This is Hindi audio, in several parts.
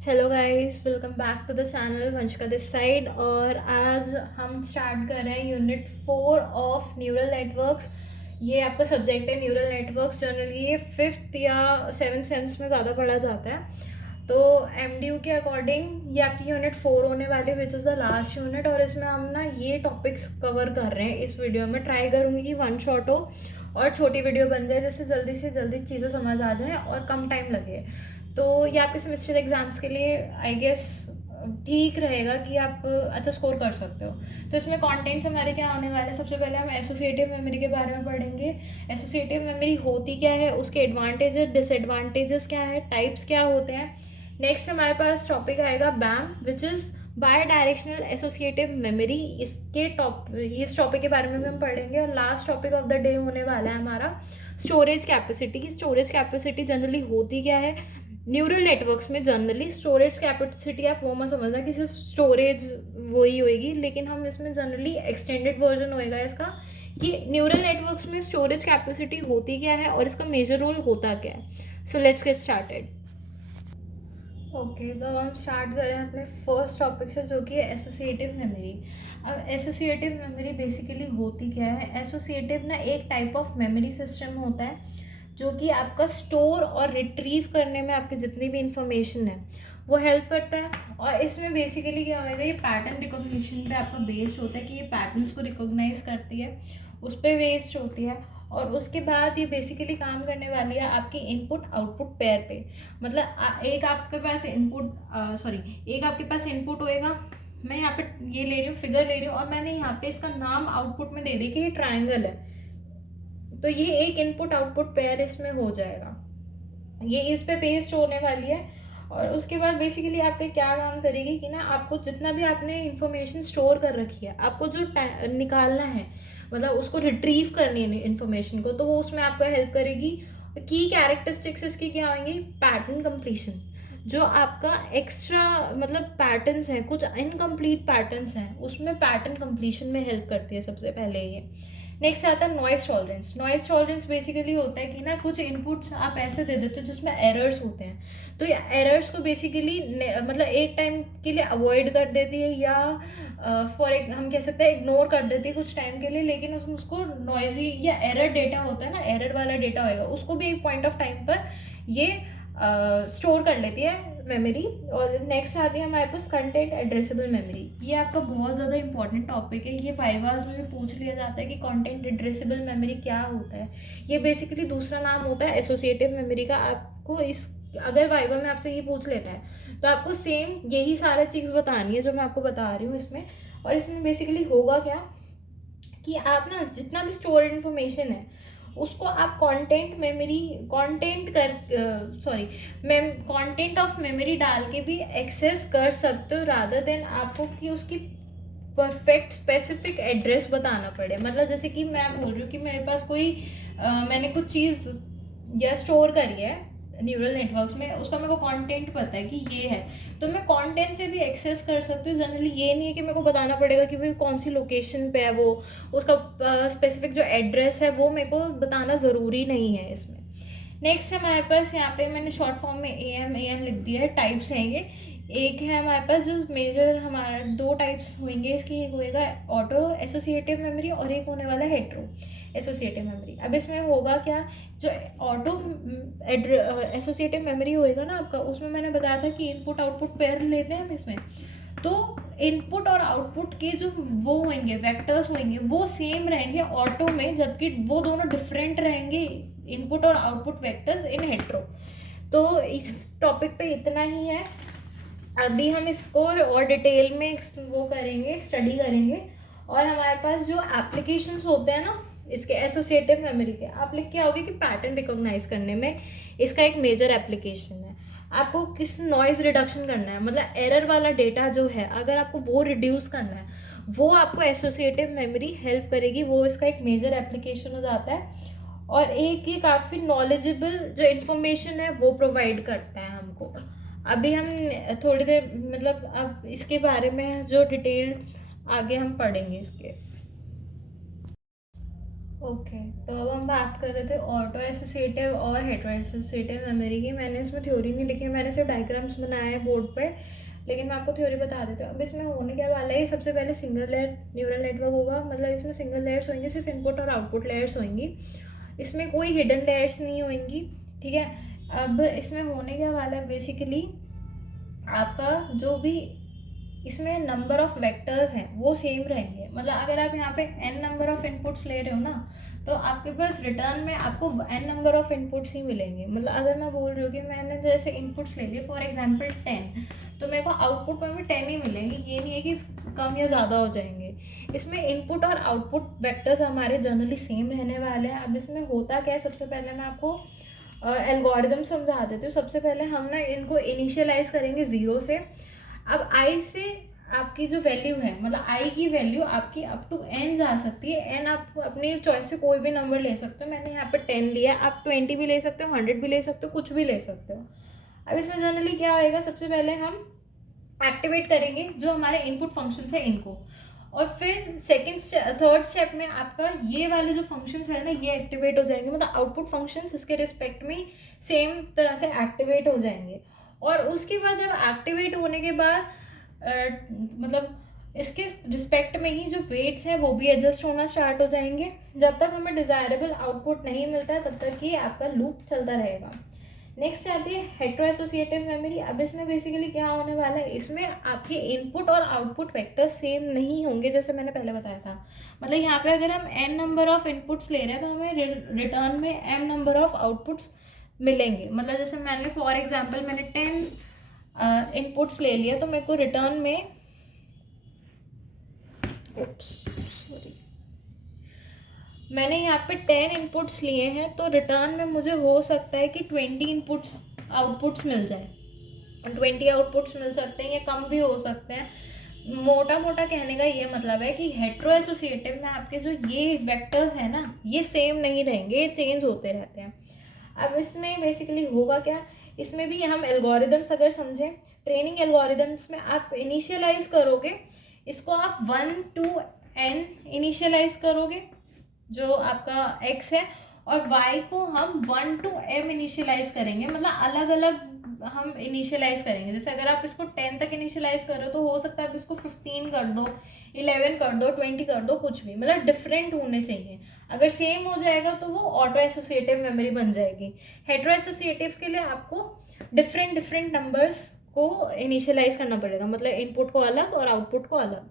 Hello guys, welcome back to the channel Vanshika this side. और आज हम स्टार्ट कर रहे हैं यूनिट 4 ऑफ न्यूरल नेटवर्क्स। ये आपका सब्जेक्ट है न्यूरल नेटवर्क्स। जनरली ये 5th या 7th सेम्स में ज़्यादा पढ़ा जाता है। तो एमडीयू के अकॉर्डिंग ये आपकी यूनिट 4 होने वाली, which is the last unit. और इसमें हम ना ये टॉपिक्स कवर कर रहे हैं इस वीडियो में। ट्राई करूँगी कि वन शॉट हो और छोटी वीडियो बन जाए, जिससे जल्दी से जल्दी चीज़ें समझ आ जाएँ और कम टाइम लगे। तो ये आपके सेमेस्टर एग्जाम्स के लिए आई गेस ठीक रहेगा कि आप अच्छा स्कोर कर सकते हो। तो इसमें कंटेंट्स हमारे क्या आने वाले हैं। सबसे पहले हम एसोसिएटिव मेमोरी के बारे में पढ़ेंगे। एसोसिएटिव मेमोरी होती क्या है, उसके एडवांटेजेस डिसएडवांटेजेस क्या है, टाइप्स क्या होते हैं। नेक्स्ट हमारे पास टॉपिक आएगा BAM, which is bidirectional associative memory. इस टॉपिक के बारे में भी हम पढ़ेंगे। और last topic of the day होने वाला है हमारा स्टोरेज कैपेसिटी। की स्टोरेज कैपेसिटी जनरली होती क्या है। न्यूरल नेटवर्क्स में जनरली स्टोरेज कैपेसिटी आप वो मत समझना कि सिर्फ स्टोरेज वही होएगी, लेकिन हम इसमें जनरली एक्सटेंडेड वर्जन होएगा इसका कि न्यूरल नेटवर्क्स में स्टोरेज कैपेसिटी होती क्या है और इसका मेजर रोल होता क्या है। So let's get started. Okay, तो अब हम स्टार्ट करें अपने फर्स्ट टॉपिक से, जो कि है एसोसिएटिव मेमोरी। अब एसोसिएटिव मेमोरी बेसिकली होती क्या है। एसोसिएटिव ना एक टाइप ऑफ मेमोरी सिस्टम होता है जो कि आपका स्टोर और रिट्रीव करने में आपके जितनी भी इंफॉर्मेशन है वो हेल्प करता है। और इसमें बेसिकली क्या होएगा, ये पैटर्न रिकॉग्निशन पे आपका बेस्ड होता है कि ये पैटर्न्स को रिकॉग्नाइज करती है, उस पर बेस्ड होती है। और उसके बाद ये बेसिकली काम करने वाली है आपकी इनपुट आउटपुट पेयर पे। मतलब एक आपके पास इनपुट होएगा। मैं यहाँ पे ये ले रही हूँ, फिगर ले रही हूँ, और मैंने यहाँ पे इसका नाम आउटपुट में दे दी कि ये ट्राइंगल है। तो ये एक इनपुट आउटपुट पेयर इसमें हो जाएगा, ये इस पे पेस्ट होने वाली है। और उसके बाद बेसिकली आपके क्या काम करेगी कि ना आपको जितना भी आपने इंफॉर्मेशन स्टोर कर रखी है, आपको जो निकालना है, मतलब उसको रिट्रीव करनी है इन्फॉर्मेशन को, तो वो उसमें आपको हेल्प करेगी। की कैरेक्टरिस्टिक्स इसकी क्या आएंगी, पैटर्न कंप्लीशन। जो आपका एक्स्ट्रा मतलब पैटर्न्स हैं, कुछ इनकम्प्लीट पैटर्न्स हैं, उसमें पैटर्न कंप्लीशन में हेल्प करती है सबसे पहले ये। नेक्स्ट आता है noise tolerance. Noise tolerance basically होता है कि ना कुछ इनपुट्स आप ऐसे दे देते हो जिसमें एरर्स होते हैं, तो ये एरर्स को बेसिकली मतलब एक टाइम के लिए अवॉइड कर देती है, या हम कह सकते हैं इग्नोर कर देती है कुछ टाइम के लिए। लेकिन उसमें उसको नॉइजी या एरर डेटा होता है ना, एरर वाला डेटा होएगा, उसको भी एक पॉइंट ऑफ टाइम पर ये स्टोर कर लेती है मेमोरी। और नेक्स्ट आती है हमारे पास कंटेंट एड्रेसेबल मेमोरी। ये आपका बहुत ज़्यादा इंपॉर्टेंट टॉपिक है, ये वाइवास में भी पूछ लिया जाता है कि कंटेंट एड्रेसेबल मेमोरी क्या होता है। ये बेसिकली दूसरा नाम होता है एसोसिएटिव मेमोरी का। आपको इस अगर वाइवा में आपसे ये पूछ लेता है तो आपको सेम यही सारा चीज़ बतानी है जो मैं आपको बता रही हूँ इसमें। और इसमें बेसिकली होगा क्या कि आप ना जितना भी स्टोर्ड इन्फॉर्मेशन है उसको आप कंटेंट ऑफ मेमोरी डाल के भी एक्सेस कर सकते हो, रादर देन आपको कि उसकी परफेक्ट स्पेसिफिक एड्रेस बताना पड़े। मतलब जैसे कि मैं बोल रही हूँ कि मेरे पास मैंने कुछ चीज़ या स्टोर करी है न्यूरल नेटवर्क्स में, उसका मेरे को कंटेंट पता है कि ये है, तो मैं कंटेंट से भी एक्सेस कर सकती हूँ। जनरली ये नहीं है कि मेरे को बताना पड़ेगा कि भाई कौन सी लोकेशन पे है वो, उसका स्पेसिफिक जो एड्रेस है वो मेरे को बताना ज़रूरी नहीं है इसमें। नेक्स्ट हमारे पास यहाँ पे मैंने शॉर्ट फॉर्म में ए एम लिख दिया है। टाइप्स हैं ये, एक है हमारे पास जो मेजर, हमारा दो टाइप्स होंगे इसकी, एक होएगा ऑटो एसोसिएटिव मेमोरी और एक होने वाला हेट्रो एसोसिएटिव मेमोरी। अब इसमें होगा क्या, जो ऑटो एसोसिएटिव मेमोरी होएगा ना आपका, उसमें मैंने बताया था कि इनपुट आउटपुट पेयर लेते हैं हम इसमें। तो इनपुट और आउटपुट के जो वो होंगे वेक्टर्स होंगे वो सेम रहेंगे ऑटो में, जबकि वो दोनों डिफरेंट रहेंगे इनपुट और आउटपुट वेक्टर्स इन हेट्रो। तो इस टॉपिक पे इतना ही है। अभी हम इसको और डिटेल में वो करेंगे, स्टडी करेंगे। और हमारे पास जो एप्लीकेशंस होते हैं ना इसके एसोसिएटिव मेमोरी के, आप लिख के आओगे कि पैटर्न रिकॉग्नाइज करने में इसका एक मेजर एप्लीकेशन है। आपको किस नॉइज रिडक्शन करना है, मतलब एरर वाला डेटा जो है अगर आपको वो रिड्यूस करना है, वो आपको एसोसिएटिव मेमोरी हेल्प करेगी, वो इसका एक मेजर एप्लीकेशन हो जाता है। और एक ये काफ़ी नॉलेजेबल जो इन्फॉर्मेशन है वो प्रोवाइड करता है हमको। अभी हम थोड़ी देर मतलब अब इसके बारे में जो डिटेल आगे हम पढ़ेंगे इसके। ओके, तो अब हम बात कर रहे थे ऑटो एसोसिएटिव और हेटेरो एसोसिएटिव मेमोरी की। मैंने इसमें थ्योरी नहीं लिखी, मैंने सिर्फ डायग्राम्स बनाए हैं बोर्ड पे, लेकिन मैं आपको थ्योरी बता देती हूँ। अब इसमें होने क्या वाला है, सबसे पहले सिंगल लेयर न्यूरल नेटवर्क होगा, मतलब इसमें सिंगल लेयर्स होंगी, सिर्फ इनपुट और आउटपुट लेयर्स होंगी, इसमें कोई हिडन लेयर्स नहीं होंगी, ठीक है। अब इसमें होने क्या वाला है, बेसिकली आपका जो भी इसमें नंबर ऑफ वेक्टर्स हैं वो सेम रहेंगे। मतलब अगर आप यहाँ पे n नंबर ऑफ इनपुट्स ले रहे हो ना, तो आपके पास रिटर्न में आपको n नंबर ऑफ इनपुट्स ही मिलेंगे। मतलब अगर मैं बोल रही हूँ कि मैंने जैसे इनपुट्स ले लिए फॉर एग्जांपल 10, तो मेरे को आउटपुट में भी 10 ही मिलेंगे, ये नहीं है कि कम या ज़्यादा हो जाएंगे। इसमें इनपुट और आउटपुट वेक्टर्स हमारे जनरली सेम रहने वाले हैं। अब इसमें होता क्या है, सबसे पहले मैं आपको एल्गोरिदम समझा देती हूँ। सबसे पहले हम ना इनको इनिशियलाइज करेंगे 0 से। अब आई से आपकी जो वैल्यू है, मतलब आई की वैल्यू आपकी अप टू एन जा सकती है। एन आप अपनी चॉइस से कोई भी नंबर ले सकते हो, मैंने यहाँ पे 10 लिया, आप 20 भी ले सकते हो, 100 भी ले सकते हो, कुछ भी ले सकते हो। अब इसमें जनरली क्या होएगा, सबसे पहले हम एक्टिवेट करेंगे जो हमारे इनपुट फंक्शंस है इनको, और फिर थर्ड स्टेप में आपका ये वाले जो फंक्शंस है ना ये एक्टिवेट हो जाएंगे। मतलब आउटपुट फंक्शंस इसके रिस्पेक्ट में सेम तरह से एक्टिवेट हो जाएंगे। और उसके बाद जब एक्टिवेट होने के बाद मतलब इसके रिस्पेक्ट में ही जो वेट्स हैं वो भी एडजस्ट होना स्टार्ट हो जाएंगे। जब तक हमें डिज़ायरेबल आउटपुट नहीं मिलता है तब तक ही आपका लूप चलता रहेगा। नेक्स्ट आती है हेटेरो एसोसिएटिव मेमोरी। अब इसमें बेसिकली क्या होने वाला है, इसमें आपके इनपुट और आउटपुट वेक्टर सेम नहीं होंगे, जैसे मैंने पहले बताया था। मतलब यहाँ पे अगर हम n नंबर ऑफ इनपुट्स ले रहे हैं तो हमें रिटर्न में m नंबर ऑफ आउटपुट्स मिलेंगे। मतलब जैसे मैंने फॉर एग्जांपल मैंने 10 इनपुट्स ले लिया, तो मेरे को रिटर्न में सॉरी मैंने यहाँ पे 10 इनपुट्स लिए हैं, तो रिटर्न में मुझे हो सकता है कि 20 इनपुट्स आउटपुट्स मिल जाए। 20 आउटपुट्स मिल सकते हैं या कम भी हो सकते हैं। मोटा मोटा कहने का ये मतलब है कि हेटेरो एसोसिएटिव में आपके जो ये वेक्टर्स हैं ना ये सेम नहीं रहेंगे, ये चेंज होते रहते हैं। अब इसमें बेसिकली होगा क्या, इसमें भी हम एल्गोरिदम्स अगर समझें, ट्रेनिंग एल्गोरिदम्स में आप इनिशियलाइज करोगे, इसको आप 1 to n इनिशियलाइज करोगे जो आपका x है, और y को हम 1 to m इनिशियलाइज करेंगे। मतलब अलग अलग हम इनिशियलाइज करेंगे। जैसे अगर आप इसको 10 तक इनिशियलाइज करो तो हो सकता है आप इसको 15 कर दो, 11 कर दो, 20 कर दो, कुछ भी, मतलब डिफरेंट होने चाहिए। अगर सेम हो जाएगा तो वो ऑटो एसोसिएटिव मेमोरी बन जाएगी। हेटेरो एसोसिएटिव के लिए आपको डिफरेंट डिफरेंट नंबर्स को इनिशियलाइज करना पड़ेगा, मतलब इनपुट को अलग और आउटपुट को अलग।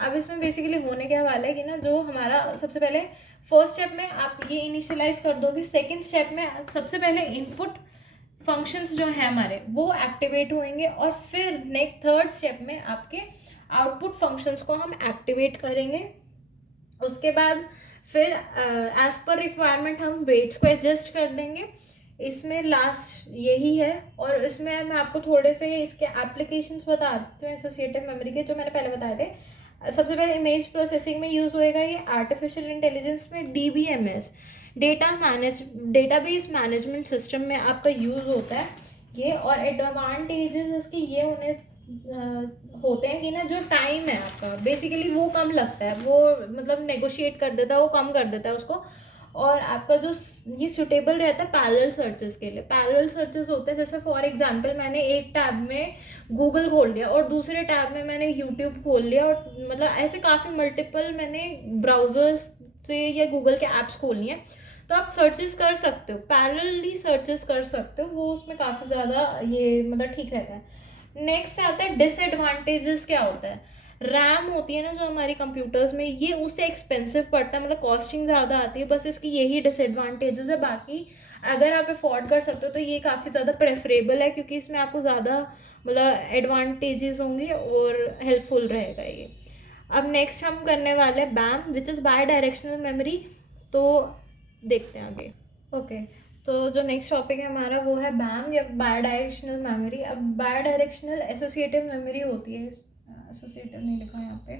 अब इसमें बेसिकली होने क्या वाला है कि ना, जो हमारा सबसे पहले फर्स्ट स्टेप में आप ये इनिशियलाइज कर दोगे, सेकेंड स्टेप में सबसे पहले इनपुट फंक्शंस जो है हमारे वो एक्टिवेट होंगे, और फिर नेक्स्ट थर्ड स्टेप में आपके आउटपुट फंक्शंस को हम एक्टिवेट करेंगे। उसके बाद फिर एज पर रिक्वायरमेंट हम वेट्स को एडजस्ट कर देंगे। इसमें लास्ट यही है। और इसमें मैं आपको थोड़े से इसके एप्लीकेशंस बता देती हूँ एसोसिएटिव मेमोरी के, जो मैंने पहले बताए थे। सबसे पहले इमेज प्रोसेसिंग में यूज़ होएगा ये आर्टिफिशियल इंटेलिजेंस में DBMS, डेटाबेस मैनेजमेंट सिस्टम में आपका यूज़ होता है ये। और एडवांटेजेस इसके ये होते हैं कि ना, जो टाइम है आपका बेसिकली वो कम लगता है, वो मतलब नेगोशिएट कर देता है, वो कम कर देता है उसको। और आपका जो ये सुटेबल रहता है पैरेलल सर्चेस के लिए। पैरेलल सर्चेस होते हैं जैसे फॉर एग्जांपल मैंने एक टैब में गूगल खोल लिया और दूसरे टैब में मैंने यूट्यूब खोल लिया, और मतलब ऐसे काफ़ी मल्टीपल मैंने ब्राउजर्स से या गूगल के ऐप्स खोल लिए, तो आप सर्चेस कर सकते हो, पैरेलली सर्चेस कर सकते हो, वो उसमें काफ़ी ज़्यादा ये मतलब ठीक रहता है। नेक्स्ट आता है डिसएडवांटेजेस। क्या होता है, रैम होती है ना जो हमारी कंप्यूटर्स में, ये उससे एक्सपेंसिव पड़ता है, मतलब कॉस्टिंग ज़्यादा आती है, बस इसकी यही डिसएडवांटेजेस है। बाकी अगर आप अफोर्ड कर सकते हो तो ये काफ़ी ज़्यादा प्रेफरेबल है, क्योंकि इसमें आपको ज़्यादा मतलब एडवांटेजेस होंगे और हेल्पफुल रहेगा ये। अब नेक्स्ट हम करने वाले हैं BAM, which is bidirectional memory. तो देखते हैं आगे। ओके, तो जो नेक्स्ट टॉपिक है हमारा वो है बैम या बाय डायरेक्शनल मेमोरी। अब बाय डायरेक्शनल एसोसिएटिव मेमोरी होती है, एसोसिएटिव नहीं लिखा यहाँ पे,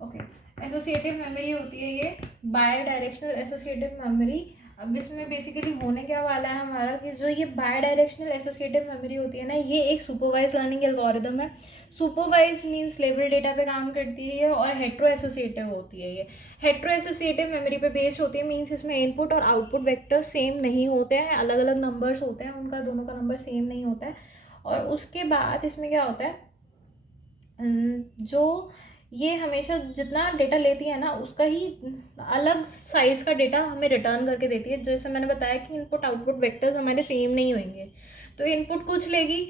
ओके, एसोसिएटिव मेमोरी होती है ये बाय डायरेक्शनल एसोसिएटिव मेमोरी। अब इसमें बेसिकली होने क्या वाला है हमारा कि जो ये बाय डायरेक्शनल एसोसिएटिव मेमोरी होती है ना, ये एक सुपरवाइज लर्निंग एल्गोरिदम है। सुपरवाइज मींस लेबल डेटा पे काम करती है ये, और हेट्रो एसोसिएटिव होती है ये। हेट्रो एसोसिएटिव मेमोरी पे बेस्ड होती है, मींस इसमें इनपुट और आउटपुट वेक्टर्स सेम नहीं होते हैं, अलग अलग नंबर्स होते हैं उनका, दोनों का नंबर सेम नहीं होता है। और उसके बाद इसमें क्या होता है, जो ये हमेशा जितना डेटा लेती है ना, उसका ही अलग साइज़ का डेटा हमें रिटर्न करके देती है। जैसे मैंने बताया कि इनपुट आउटपुट वेक्टर्स हमारे सेम नहीं होंगे, तो इनपुट कुछ लेगी,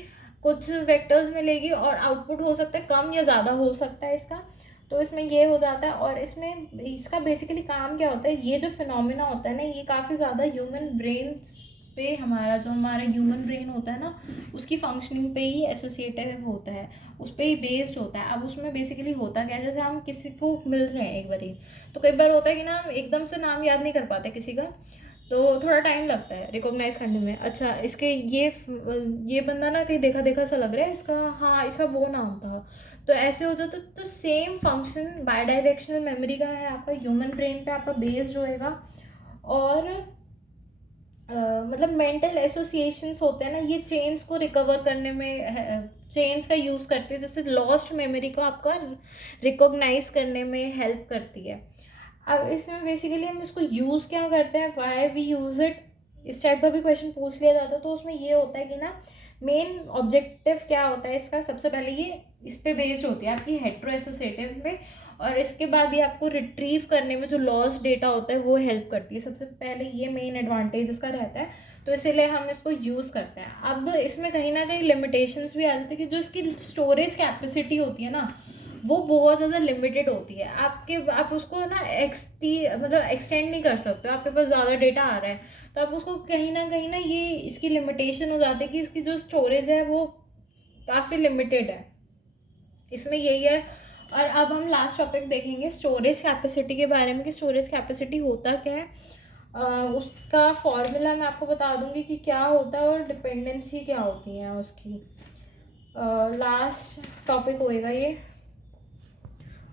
कुछ वेक्टर्स में लेगी, और आउटपुट हो सकता है कम या ज़्यादा हो सकता है इसका। तो इसमें ये हो जाता है। और इसमें इसका बेसिकली काम क्या होता है, ये जो फिनोमिना होता है ना, ये काफ़ी ज़्यादा ह्यूमन ब्रेन पे, हमारा जो हमारा ह्यूमन ब्रेन होता है ना, उसकी फंक्शनिंग पे ही एसोसिएटेड होता है, उस पर ही बेस्ड होता है। अब उसमें बेसिकली होता क्या है, जैसे हम किसी को मिल रहे हैं एक बार ही, तो कई बार होता है कि ना हम एकदम से नाम याद नहीं कर पाते किसी का, तो थोड़ा टाइम लगता है रिकॉग्नाइज करने में। अच्छा, इसके ये बंदा ना कहीं देखा देखा सा लग रहा है इसका, हाँ इसका वो नाम था, तो ऐसे हो जाता। तो same function by directional memory का है, आपका ह्यूमन ब्रेन पे आपका बेस्ड होएगा। और मतलब मेंटल एसोसिएशंस होते हैं ना, ये चेन्स को रिकवर करने में चेन्स का यूज़ करती है, जैसे लॉस्ट मेमोरी को आपका रिकॉग्नाइज करने में हेल्प करती है। अब इसमें बेसिकली हम इसको यूज़ क्या करते हैं, वाई वी यूज़ इट, इस टाइप का भी क्वेश्चन पूछ लिया जाता है। तो उसमें ये होता है कि ना, मेन ऑब्जेक्टिव क्या होता है इसका, सबसे पहले ये इस पे बेस्ड होती है आपकी हेट्रो एसोसिएटिव में, और इसके बाद ये आपको रिट्रीव करने में जो लॉस डेटा होता है वो हेल्प करती है। सबसे पहले ये मेन एडवांटेज इसका रहता है, तो इसीलिए हम इसको यूज़ करते हैं। अब इसमें कहीं ना कहीं लिमिटेशंस भी आ जाती है कि जो इसकी स्टोरेज कैपेसिटी होती है ना, वो बहुत ज़्यादा लिमिटेड होती है। आप उसको ना मतलब एक्सटेंड नहीं कर सकते, आपके पास ज़्यादा डेटा आ रहा है, तो आप उसको कहीं ना ये इसकी लिमिटेशन हो जाती है कि इसकी जो स्टोरेज है वो काफ़ी लिमिटेड है, इसमें यही है। और अब हम लास्ट टॉपिक देखेंगे स्टोरेज कैपेसिटी के बारे में, कि स्टोरेज कैपेसिटी होता क्या है। उसका फॉर्मूला मैं आपको बता दूंगी कि क्या होता है, और डिपेंडेंसी क्या होती है उसकी। लास्ट टॉपिक होएगा ये।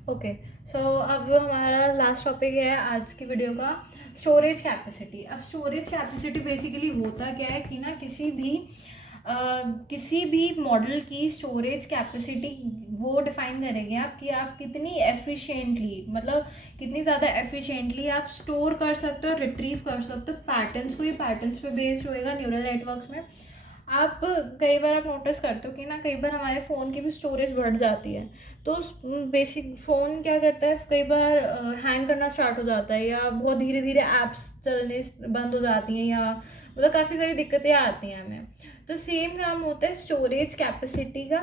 ओके, सो अब हमारा लास्ट टॉपिक है आज की वीडियो का, स्टोरेज कैपेसिटी। अब स्टोरेज कैपेसिटी बेसिकली होता क्या है कि ना, किसी भी मॉडल की स्टोरेज कैपेसिटी वो डिफाइन करेंगे आप, कि आप कितनी एफिशिएंटली, मतलब कितनी ज़्यादा एफिशिएंटली आप स्टोर कर सकते हो, रिट्रीव कर सकते हो पैटर्न्स को। ये पैटर्न्स पे बेस्ड होएगा न्यूरल नेटवर्क्स में। आप कई बार आप नोटिस करते हो कि ना, कई बार हमारे फ़ोन की भी स्टोरेज बढ़ जाती है, तो बेसिक फ़ोन क्या करता है, कई बार हैंग करना स्टार्ट हो जाता है, या बहुत धीरे धीरे ऐप्स चलने बंद हो जाती हैं, या मतलब काफ़ी सारी दिक्कतें आती हैं हमें। तो सेम काम होता है स्टोरेज कैपेसिटी का,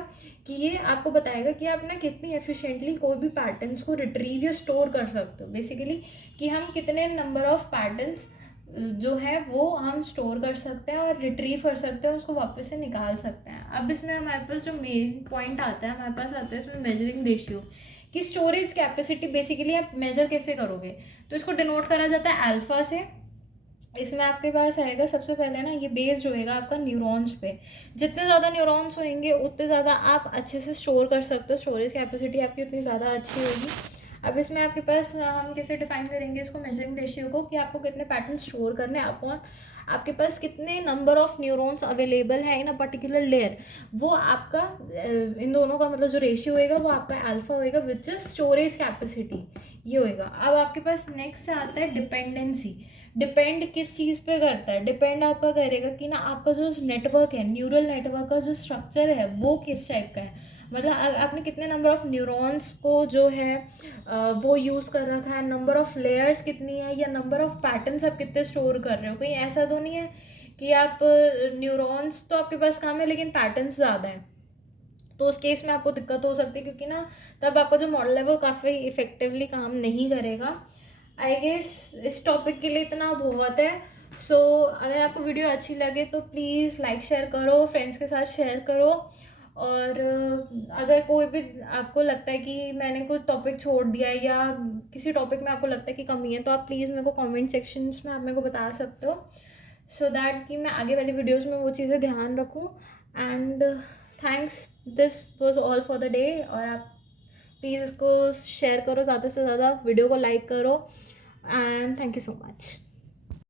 कि ये आपको बताएगा कि आप ना कितनी एफिशिएंटली कोई भी पैटर्न्स को रिट्रीव या स्टोर कर सकते हो, बेसिकली कि हम कितने नंबर ऑफ पैटर्न्स जो है वो हम स्टोर कर सकते हैं और रिट्रीव कर सकते हैं, उसको वापस से निकाल सकते हैं। अब इसमें हमारे पास जो मेन पॉइंट आता है, हमारे पास आता है इसमें मेजरिंग रेशियो, कि स्टोरेज कैपेसिटी बेसिकली आप मेजर कैसे करोगे, तो इसको डिनोट करा जाता है अल्फा से। इसमें आपके पास आएगा सबसे पहले ना, ये बेस्ड होएगा आपका न्यूरॉन्स पे। जितने ज़्यादा न्यूरॉन्स होंगे उतने ज़्यादा आप अच्छे से स्टोर कर सकते हो, स्टोरेज कैपेसिटी आपकी उतनी ज़्यादा अच्छी होगी। अब इसमें आपके पास हम कैसे डिफाइन करेंगे इसको, मेजरिंग रेशियो को, कि आपको कितने पैटर्न स्टोर करने हैं अपॉन आपके पास कितने नंबर ऑफ न्यूरॉन्स अवेलेबल है इन अ पर्टिकुलर लेयर। वो आपका इन दोनों का मतलब जो रेशियो होएगा वो आपका अल्फा होएगा, विच इज स्टोरेज कैपेसिटी, ये होएगा। अब आपके पास नेक्स्ट आता है डिपेंडेंसी। डिपेंड किस चीज़ पे करता है, डिपेंड आपका करेगा कि ना आपका जो नेटवर्क है, न्यूरल नेटवर्क का जो स्ट्रक्चर है वो किस टाइप का है, मतलब आपने कितने नंबर ऑफ न्यूरॉन्स को जो है वो यूज़ कर रखा है, नंबर ऑफ लेयर्स कितनी है, या नंबर ऑफ पैटर्न्स आप कितने स्टोर कर रहे हो। कहीं ऐसा तो नहीं है कि आप न्यूरॉन्स तो आपके पास कम है लेकिन पैटर्न्स ज़्यादा हैं, तो उस केस में आपको दिक्कत हो सकती है, क्योंकि ना तब आपका जो मॉडल है वो काफ़ी इफ़ेक्टिवली काम नहीं करेगा। आई गेस इस टॉपिक के लिए इतना बहुत है। सो अगर आपको वीडियो अच्छी लगे तो प्लीज़ लाइक शेयर करो, फ्रेंड्स के साथ शेयर करो। और अगर कोई भी आपको लगता है कि मैंने कोई टॉपिक छोड़ दिया है, या किसी टॉपिक में आपको लगता है कि कमी है, तो आप प्लीज़ मेरे को कमेंट सेक्शंस में आप मेरे को बता सकते हो, सो दैट कि मैं आगे वाली वीडियोस में वो चीज़ें ध्यान रखूँ। And thanks, this was all for the day. और आप प्लीज़ इसको शेयर करो ज़्यादा से ज़्यादा, वीडियो को लाइक करो, and thank you so much.